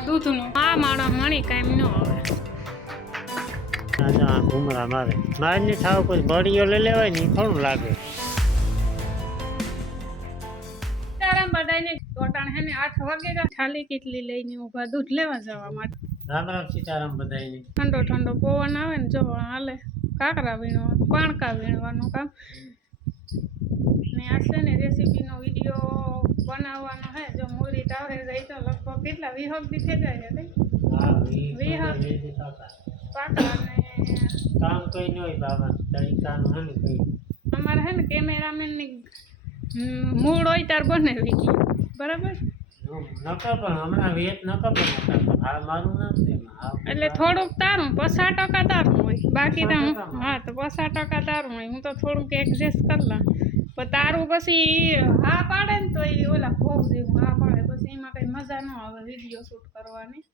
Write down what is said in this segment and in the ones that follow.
આપણા દૂધનું આ માણસ મણી કાંઈ ન આવે. ઘુમરા મારે ની થાવ કોઈ બળીઓ લઈ લેવાય ને થોડું લાગે. બધાને ટોટાણ હે ને 8 વાગે ખાલી કેટલી લઈને ઊભા દૂધ લેવા જવા માટે. રામ રામ સીતારામ બધાને. ઠંડો ઠંડો પવન આવે ને જો હાલે કાકરા વીણવાનું પાણકા વીણવાનું કામ ને આ છે ને રેસીપીનો વિડીયો બનાવવાનો હે. જો મૂરી ટાવરે જાય તો લગભગ કેટલા 20 દી થઈ જાય છે. હા 20 પાકા ને કામ કઈ ન હોય બાબા તરીકાનું હે ને કઈ અમારે હે ને કેમેરામેન ની મૂળ હોય તાર બનાવી ગઈ બરાબર. નકા પણ હમણાં વેત નકા પણ હા મારું નથી એટલે થોડુંક તારું 50% તારું હોય બાકી તો હા તો 50% તારું હોય. હું તો થોડુંક એડજસ્ટ કરલા પણ તારું પછી હા પાડે ને તો એ ઓલા ભોગ જેવું હા પાડે પછી એમાં કઈ મજા ન આવે વિડીયો શૂટ કરવાની.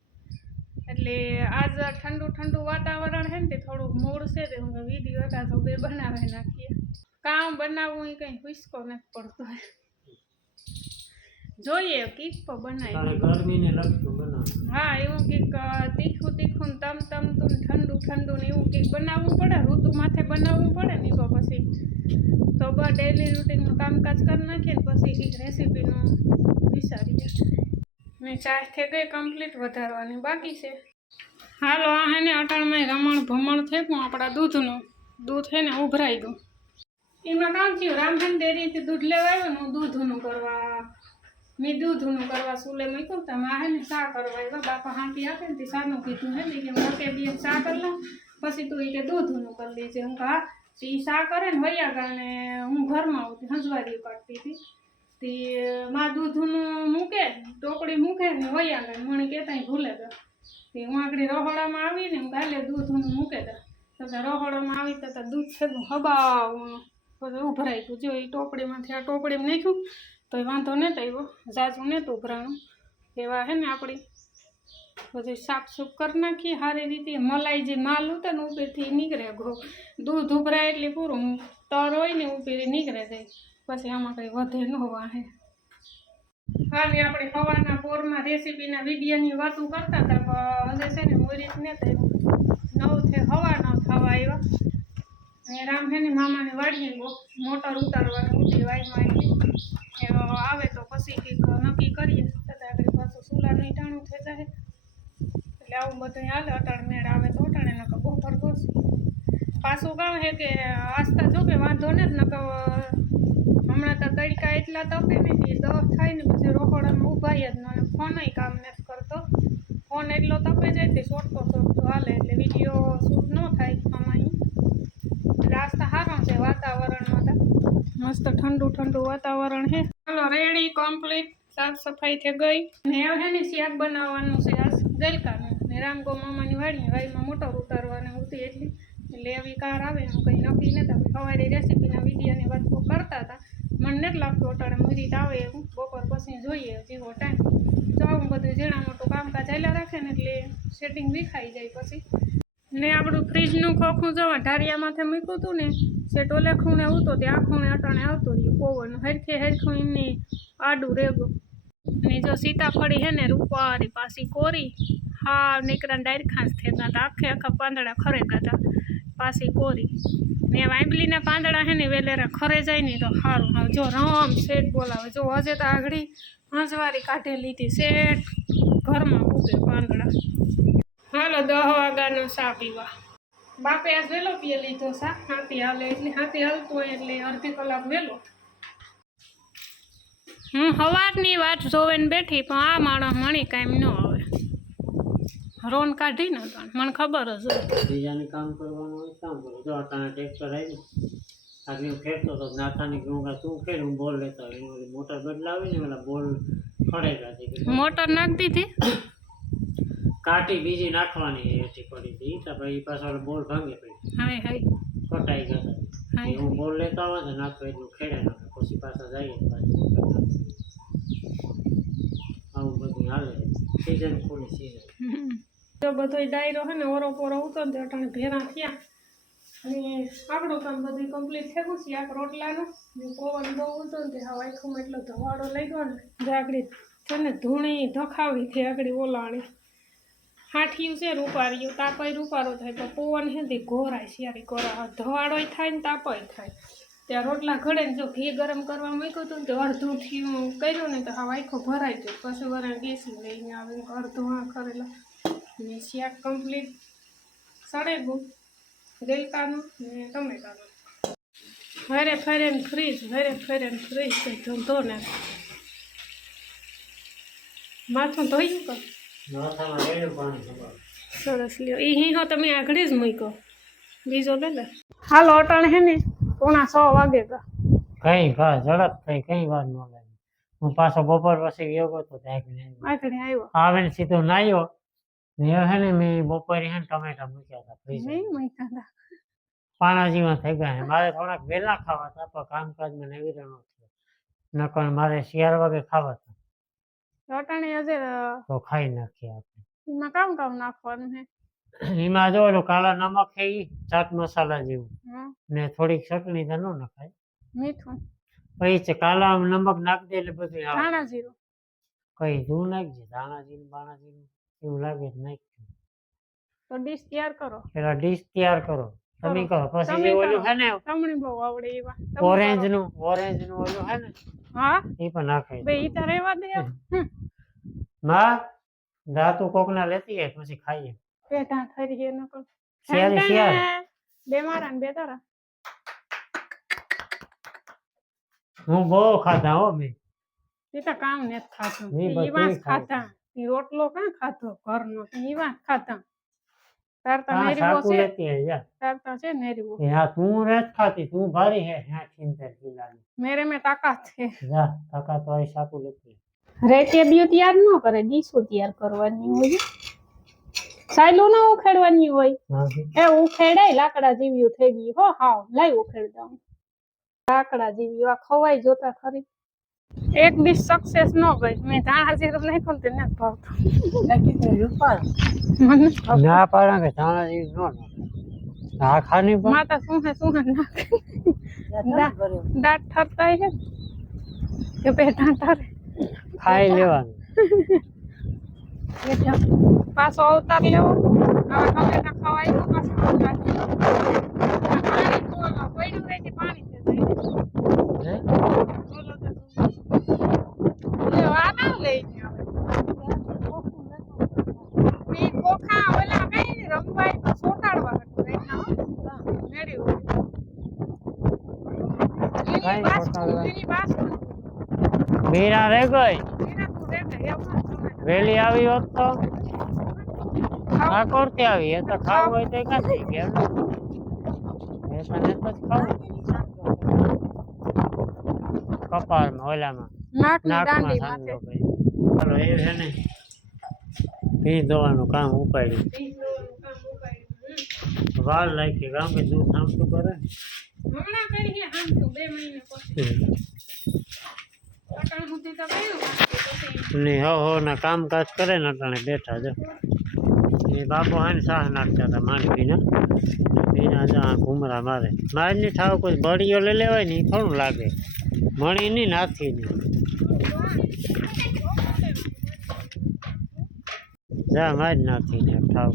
એટલે આજ ઠંડુ ઠંડુ વાતાવરણ છે ને તે થોડુંક મૂળ છે તે હું વિડીયો હતા તો બે બનાવી નાખીએ. કામ બનાવવું એ કંઈ હુસકો નથી પડતો. જોઈએ કીક તો બનાવી ગરમીને લગતું બનાવ. હા એવું કંઈક તીખું તીખું તમ તમતું ઠંડુ ઠંડુ ને એવું કંઈક બનાવવું પડે. ઋતુ માથે બનાવવું પડે ને તો પછી તો બસ ડેલી રૂટીનનું કામકાજ કરી નાખીએ ને પછી કંઈક રેસીપીનું વિચારીએ. ને ચા થઈ ગઈ કમ્પ્લીટ વધારવાની બાકી છે. હાલો આ હે ને અટાણમાં રમણ ભમણ થઈ ગયું આપણા દૂધનું. દૂધ છે ને ઉભરાઈ ગયું. એમાં કામ થયું રામધન ડેરીથી દૂધ લેવા આવ્યું ને હું દૂધનું કરવા સુલે મૂક્યું તો માં હે ને ચા કરવા આવ્યો. બાપા હાંકી આપે ને તે સાનું કીધું હે ને કે હું બે ચા કરી લઉં પછી તું એ કે દૂધનું કરી લેજે. હું હા તે ચા કરે ને વૈયા ગાને હું ઘરમાં આવતી હંજવારી કાઢતી હતી તે માં દૂધનું મૂકે ટોકડી મૂકે ને વૈયા ગાને મને કહેતા ભૂલે ગયો તે હું આગળ રહોડામાં આવીને હું ગાલે દૂધનું મૂકે દઉં તો રહોડામાં આવી તો દૂધ છે હબાવું પછી ઉભરાઈ ગયું. જો એ ટોપડીમાંથી આ ટોપડીમાં નાખ્યું તો એ વાંધો નહોતો આવ્યો ઝાઝું નહોતું ઉભરાણું. એવા હે ને આપણી બધું સાફસૂફ કરી નાખીએ સારી રીતે. મલાઈ જે માલ હતો ને ઉપરથી નીકળે દૂધ ઉભરાય એટલે પૂરું તર હોય ને ઉપરી નીકળે જાય પછી આમાં કંઈ વધે ન વાહે. ખાલી આપણે સવારના પોરમાં રેસીપીના વિડીયોની વાતો કરતા હતા હજે છે ને મોરીત ને થયું 9 થી 9:15 થવા આવ્યા. અને રામ છે ને મામાની વાડીએ મોટર ઉતારવાની ઉઠી વાયમાં આવે તો પછી કંઈક નક્કી કરીએ તથા આગળ પાછું ચૂલાનું ટાણું થઈ જાય એટલે આવું બધું હાલે. અટાણ મેળ આવે તો અટાણે નકર બપોર ગોસી પાછું કામ છે કે આસ્તા જો કે વાંધો ને જ નકર હમણાં તો તડકા એટલા તપે નથી 10 થાય ને પછી રોકડામાં ઉભાઈ જ ન ફોનય કામ નથી કરતો. ફોન એટલો તપે જાય તે છોટતો હાલે એટલે વિડીયો શૂટ ન થાય આમાં. એટલે આસ્તા સારું છે વાતાવરણમાં તો મસ્ત ઠંડુ ઠંડુ વાતાવરણ છે. ચાલો રેડી કમ્પ્લીટ સાફ સફાઈ થઈ ગઈ ને હવે છે ને શાક બનાવવાનું છે આજ ગલકાનું ને રામગો મામાની વાડીમાં મોટર ઉતારવાની હતી એટલે એવી કાર આવે એનું કંઈ નક્કી નથી. આપણે સવારે રેસીપીના વિડીયોની વાત કરતા હતા મને નથી લાગતું અટાણે મુરીત આવે એવું બપોર પછી જોઈએ જેવો ટાઈમ તો આવું બધું ઝીણા મોટું કામકાજ ચાલ્યા રાખે ને એટલે સેટિંગ વિખાઈ જાય પછી. ને આપણું ફ્રીજનું ખોખું જવા ઢારિયામાંથી મૂક્યું હતું ને સેટ ઓલે ખૂણે આવતો તે આ ખૂણે અટાણે આવતો રહ્યો પવન હરખું એમની આડું રેગો. ને જો સીતાફળી હે ને રૂપારી પાછી કોરી હા નીકળા ડાયરખાંસ થતા હતા આખા પાંદડા ખરે હતા પાછી કોરી ને વાંબલીના પાંદડા હે ને વેલેરા ખરે જાય ને તો સારું. હા જો રમ શેઠ બોલાવે જો હજે તો આગળ હંજવારી કાઢી લીધી શેઠ ઘરમાં ઉગે પાંદડા. હાલો 10 વાગ્યાનો ચા પીવા. બાપે આજ વહેલો પીએ લીધો ચા હાથી હાલે એટલે હાથી હાલતું હોય એટલે અડધી કલાક વહેલો. હું સવારની વાત જોઈને બેઠી પણ આ માણસ મણી કાંઈ ન આવે રોન કાઢી ને મને ખબર જ બીજાને કામ કરવાનું હોય કામ કરો. જો અટાણે ટ્રેક્ટર આવી આગળ ફેરતો તો નાથાની હું તું ફેર હું બોલ લેતો મોટર બદલાવી ને પેલા બોલ ખડેલા છે મોટર નાખતી હતી કાટી બીજી નાખવાની એથી પડી હતી તો ભાઈ પાછળ બોલ ભાંગે પડી હાય હાય કટાઈ ગયા હું બોલ લેતો આવે ને નાખો એટલું ખેડે નાખે પછી પાછા જઈએ આવું બધું હાલે સીઝન ખોલી સીઝન. તો બધો ડાયરો હે ને ઓરો પોરો ઉતો ને અટાણે ભેરા થયા અને આપણું કામ બધું કમ્પ્લીટ થયું છે. શાક રોટલાનું ને પવન બહુ ઉતો ને તે હવા આખું એટલો ધવાડો લઈ ગયો ને જાગડી છે ને ધૂણી ધખાવી થી આગળ ઓલાણી હાઠિયું છે રૂપાર્યું તાપાય રૂપારો થાય પણ પવન હેથી ઘોરાય શિયાળી કોરા ધવાડોય થાય ને તાપાય થાય ત્યાં રોટલા ઘડે ને જો ઘી ગરમ કરવા મૂક્યું હતું ને તો અડધું થયું કર્યું ને તો આ વાયખો ભરાઈ ગયો પછી વરણ ગેસી લઈને આવીને અડધું આ કરેલા ને શાક કમ્પ્લીટ સળેગું ગલકાનું ને ટમેટાનું હરે ફરે ને ફ્રીજ કંઈ ધંધો ને માથું ધોયું કર માથામાં રેડું પાણી ખબર સરસ લ્યો એ હીહો તમે આગળ જ મૂક્યો બીજો લે લે હાલો અટાણે હે ને 6:45 વાગે કા કઈ ઘા ઝડપ થઈ કઈ વાર ન લાગે હું પાછો બપોર પછી ગયો તો ત્યાં આગળ આવ્યો આવે ને સીધો નાયો ને હે ને મેં બપોરે હે ને ટમેટા મૂક્યા હતા ફ્રીજ નહીં મૂક્યા હતા પાણાજીમાં થઈ ગયા છે. મારે થોડાક વહેલા ખાવા હતા પણ કામકાજમાં નવીરણો થયો નકર મારે 11 વાગે ખાવા હતા અટાણે હજે તો ખાઈ નાખીએ આપણે એમાં કામ નાખવાનું હે એમાં જો ઓલું કાળા નમક છે ઈ ચાટ મસાલા જેવું હમ, ને થોડીક ચટણી તો ન નખાય મીઠું પછી છે કાળા નમક નાખી દે એટલે બધું આવે ધાણા જીરું કઈ તું નાખજે ધાણાજીરું બાણાજીરું એવું લાગે તો નાખજો તો ડીશ તૈયાર કરો પેલા ડીશ તૈયાર કરો તમે કરો પછી તમે જે ઓલું કરો. છે ને તમને બહુ આવડે એવા તમે ઓરેન્જ કરો. નું ઓલું છે ને હા એ પણ નાખાય બે ઈ તારે રહેવા દે માં દાતું કોકના લેતી હોય પછી ખાઈએ પેટા થઈ ગઈ નકર શિયાળી શિયાળ બે મારા ને બે તારા હું બહુ ખાધા હો મેં એ તો કામ ને ખાધું ઈ બધુંય ઈ વાસ ખાધું. ખાતા ઈ રોટલો કાં ખાધો ઘરનો ઈ વાસ ખાતા તારતા હા નેરીવો સાકુ છે લેતી હોય જા તારતા છે નેરીવો એ હા તું રેત ખાતી તું ભારી હે 60 કિલાની મેરે में ताकत है જા કાકા તો આ સાકુ લેતી રેતે બીઓ તૈયાર ન કરે ડીશો તૈયાર કરવાની હોય સાયલો ના ઉખેડવાની હોય હા એ ઉખેડાય લાકડા જેવી થઈ ગઈ હો હાવ લાઈ ઉખેડ દઉં લાકડા જેવી આ ખવાઈ જોતા ખરી એક ડીશ સક્સેસ ન ગઈ મેં ધાણા જીરું નાખ્યું ને તે નથી ભાવતું મને ના પાડા કે ધાણા જેવી નો આ ખાની પણ માતા શું નાખે દાંત ઠરતા છે કે પેટા ઠરે ખાઈ લેવાનું પાછો અવતાર લેવો હવે ટમેટા ખવાય તો પાછો અવતાર પાણી તો પડ્યું રહે છે પાણી છે હે? આ ના લઈ ગયો ઈ કોખા ઓલા કઈ રમવાય તો સોટાડવા હતું એના મેળી હોય કાંઈ સોટાડવા? એની બાસુ મીરા રે ગઈ એના તું રે ગઈ એમ વેલી આવી હોત તો આ કરતી આવી એ તો ખાવું હોય તો કાંઈ કેમ એ તને તો જ ખાવું કપાળમાં ઓલામાં નાકની નાકમાં દાંડી સાંધો માથે ભાઈ ચાલો એ છે ને ઘી ધોવાનું કામ ઉપાડ્યું વાર લાગી ગામ કે દૂધ થામતું કરે ને. હમણાં કરી છે આમ તો 2 મહિને પછી અટાણ સુધી તો કર્યું પછી ને હો ના કામકાજ કરે ને અટાણે બેઠા જો એ બાપુ હાને સાહ નાખતા હતા માંડવીના એના જા ઘુમરા મારે મારની ઠાવ કોઈ બળીઓ લઈ લેવાય ને એ થોડું લાગે મણી નહીં નાથી નહીં જા મારી નાથી ને ઠાવ